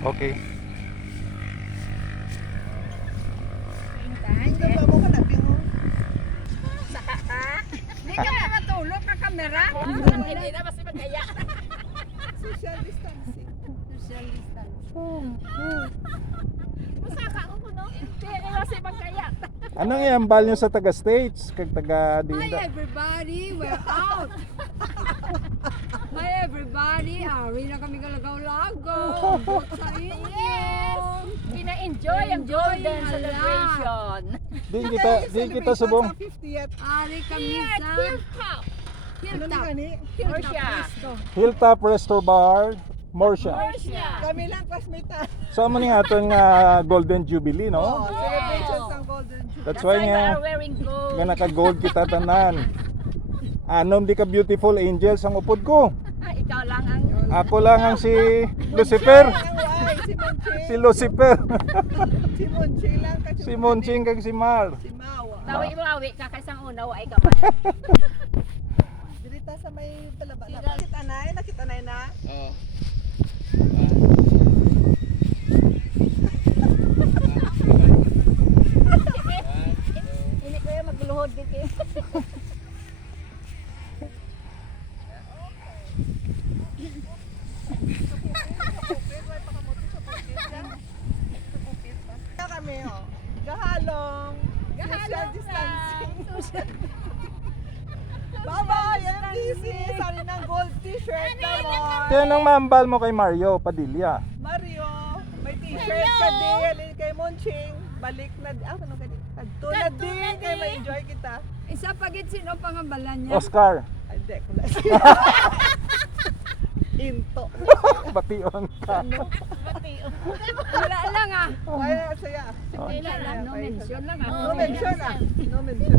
Okay. Hindi ka na matulog ka kamera. Hindi na mas magkaya. Social distancing. Social distancing. Masaka ko no? Hindi na mas magkaya. Anong iambal nyo sa taga-States? Kag taga Hi Dinda? everybody, we're out. Hi everybody, ari na kami kalagaw-lagaw. Bot sa inyo. Yes! Pina-enjoy ang golden Enjoy celebration. Di kita subong. Ari kami sa Hilltop. Hilltop. Portia. Hilltop Resto Bar, Morsha. Portia. Kami lang classmate. Sa mo ni aton nga Golden Jubilee, no? Celebrations ang Golden Jubilee. That's That's why why we nga are wearing gold. nga naka-gold kita tanan. Anom di ka beautiful angels ang upod ko. Ikaw lang ang Ako lang ang si Lucifer. Si Monching. Si Lucifer. Si Monching lang. Si Monching kag si Mar. Si Mawa. tawi mo awi ka kaysang una wa ay kamay. Dirita sa may palaba. Nakita na na. Oo. Ini ko yung magluhod dito. Kami gahalong. Social distancing. Bye-bye, MDC. Sari ng gold t-shirt naman. Tinong mambal mo kay Mario Padilla. Mario, may t-shirt ka din. Kay Monching. Balik na. Ano ka din? Tulad din. Kaya ma-enjoy kita. Isa pagit sino pangambalan niya? Oscar. Ay, hindi ko na. Into. Bation ka. Wala lang ah. Wala na saya. Wala lang, no mention lang ah. No mention ah. No mention.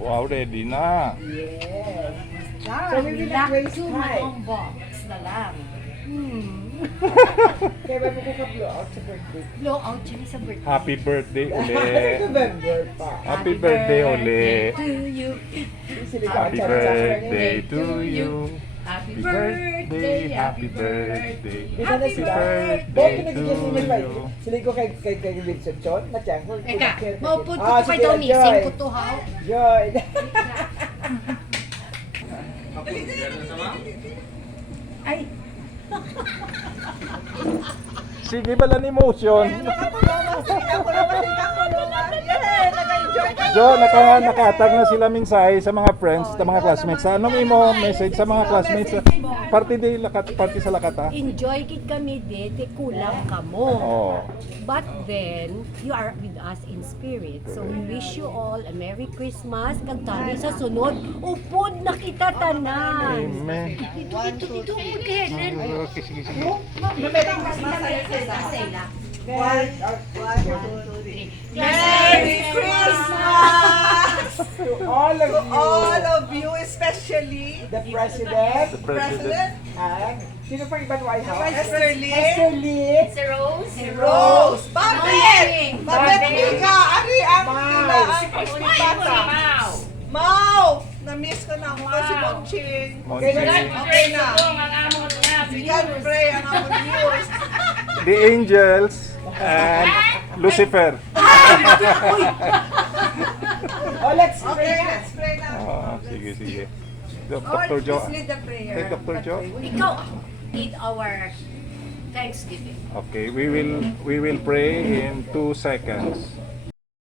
Wow, ready na. Yes. So we will not waste time. box na lang. Kaya ba po ka blow out sa birthday? Blow out siya sa birthday. Happy birthday uli. November pa. Happy birthday uli. To you. Happy birthday to you. Happy Happy birthday, happy birthday. Happy birthday to you. Sila ko kay Vincent Chon, matiyang ko. Eka, maupod ko pa ito, missing ko to ha. Joy. Ay, Sige, balan emotion. Jo, nakatag na sila minsay sa mga friends, sa mga classmates. Sa anong imo message sa mga classmates? Party sa lakata. enjoy kit kami dito, kulang ka mo. Oh. But then, you are with us in spirit. So we wish you all a Merry Christmas. Kagtani sa sunod, upod na kita tanan. Amen. Dito, okay. Okay, sige, sige. Merry Christmas To all of to you. all of you, especially The President. The President. And sino pang ibang White House? Esther Lee, Esther Lee. Si Rose. Rose, Babette, Babette Mika, Ari ang Mau. bata. Mau, na-miss ko na ako kasi Monching. Monching. Okay na. We can pray ang among news. The Angels and Lucifer. Oh, let's Okay, pray. let's pray na. Oh, sige, sige. Dr. Jo. the prayer. Hey, Dr. Jo. Ikaw, lead our Thanksgiving. Okay, we will pray in 2 seconds.